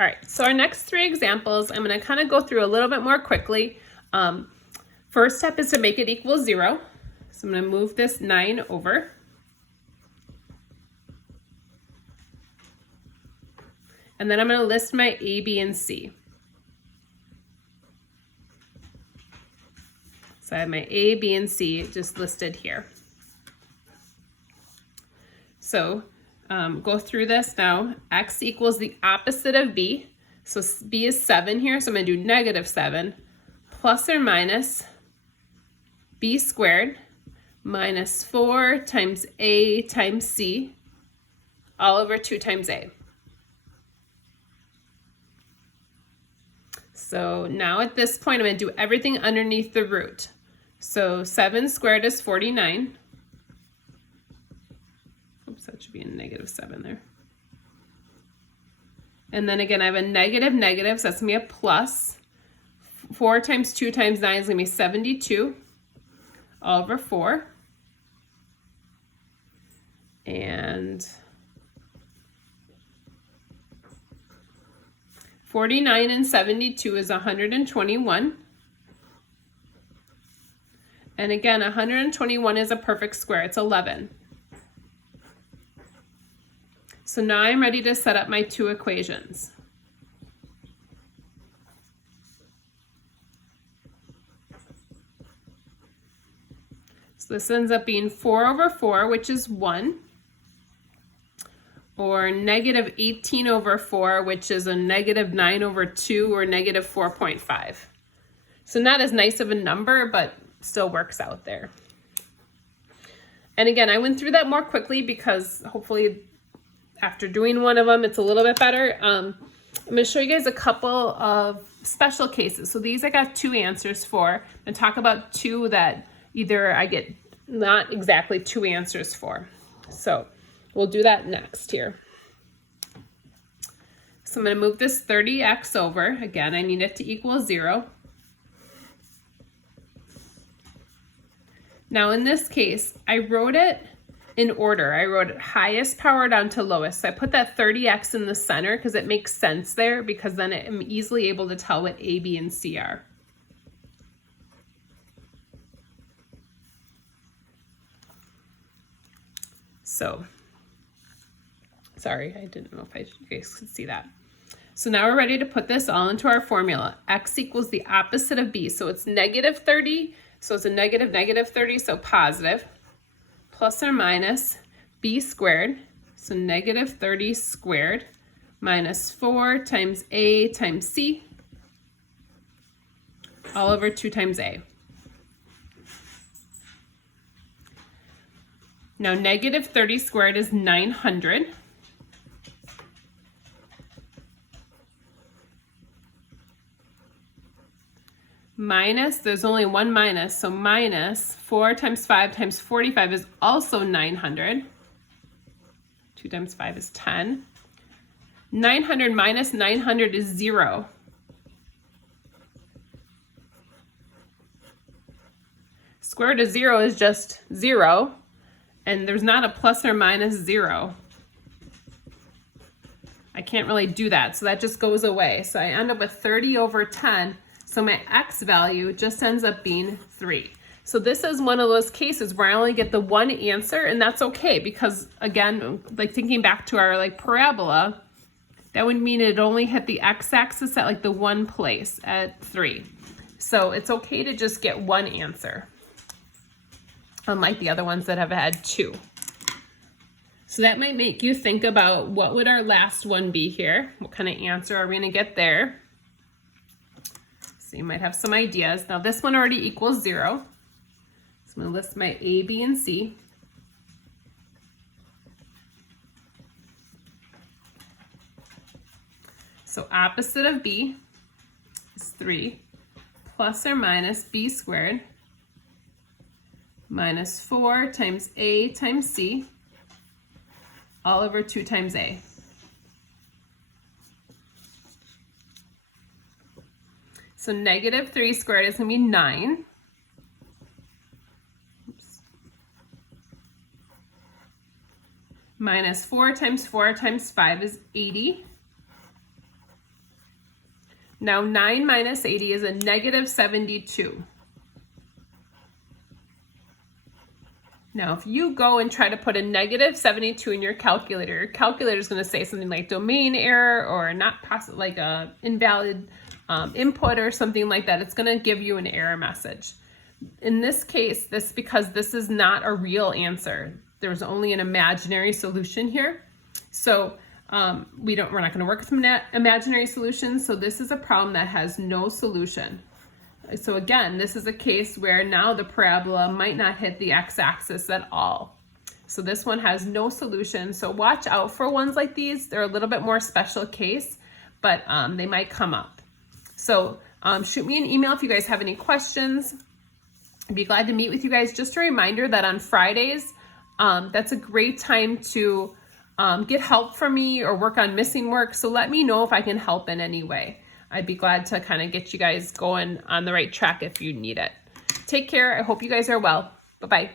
All right, so our next three examples, I'm going to kind of go through a little bit more quickly. First step is to make it equal 0. So I'm going to move this 9 over. And then I'm going to list my A, B, and C. So I have my A, B, and C just listed here. So go through this now. X equals the opposite of B. So B is 7 here, so I'm going to do -7 plus or minus B squared minus 4 times A times C all over 2 times A. So now at this point, I'm going to do everything underneath the root. So 7 squared is 49. Oops, that should be a -7 there. And then again, I have a negative, so that's going to be a plus. 4 times 2 times 9 is going to be 72 all over 4. And 49 and 72 is 121. And again, 121 is a perfect square. It's 11. So now I'm ready to set up my two equations. So this ends up being 4 over 4, which is 1, or -18 over 4, which is a -9 over 2, or -4.5. So not as nice of a number, but still works out there. And again, I went through that more quickly because hopefully after doing one of them, it's a little bit better. I'm going to show you guys a couple of special cases. So these I got 2 answers for. I'm going to talk about 2 that either I get not exactly 2 answers for. So we'll do that next here. So I'm going to move this 30x over. Again, I need it to equal 0. Now in this case, I wrote it in order. I wrote it highest power down to lowest. So I put that 30x in the center because it makes sense there, because then I'm easily able to tell what A, B, and C are. So, sorry, I didn't know if you guys could see that. So now we're ready to put this all into our formula. X equals the opposite of B. So it's -30. So it's a -30, so positive, plus or minus B squared. So -30 squared minus 4 times A times C all over 2 times A. Now -30 squared is 900. Minus, there's only one minus, so minus 4 times 5 times 45 is also 900. 2 times 5 is 10. 900 minus 900 is 0. Square root of 0 is just 0, and there's not a plus or minus 0. I can't really do that, so that just goes away. So I end up with 30 over 10. So my X value just ends up being 3. So this is one of those cases where I only get the one answer, and that's okay, because again, like thinking back to our parabola, that would mean it only hit the x-axis at the one place at 3. So it's okay to just get one answer, unlike the other ones that have had 2. So that might make you think about what would our last one be here? What kind of answer are we going to get there? So you might have some ideas. Now this one already equals 0. So I'm going to list my A, B, and C. So opposite of B is 3 plus or minus B squared minus 4 times A times C all over 2 times A. So -3 squared is going to be 9. Oops. Minus 4 times 4 times 5 is 80. Now 9 minus 80 is a negative 72. Now, if you go and try to put a negative 72 in your calculator is going to say something like domain error or not like a invalid input or something like that. It's going to give you an error message. In this case, because this is not a real answer. There's only an imaginary solution here. So we're not going to work with imaginary solutions. So this is a problem that has no solution. So again, this is a case where now the parabola might not hit the x-axis at all. So this one has no solution. So watch out for ones like these. They're a little bit more special case, but they might come up. So shoot me an email if you guys have any questions. I'd be glad to meet with you guys. Just a reminder that on Fridays, that's a great time to get help from me or work on missing work. So let me know if I can help in any way. I'd be glad to kind of get you guys going on the right track if you need it. Take care. I hope you guys are well. Bye-bye.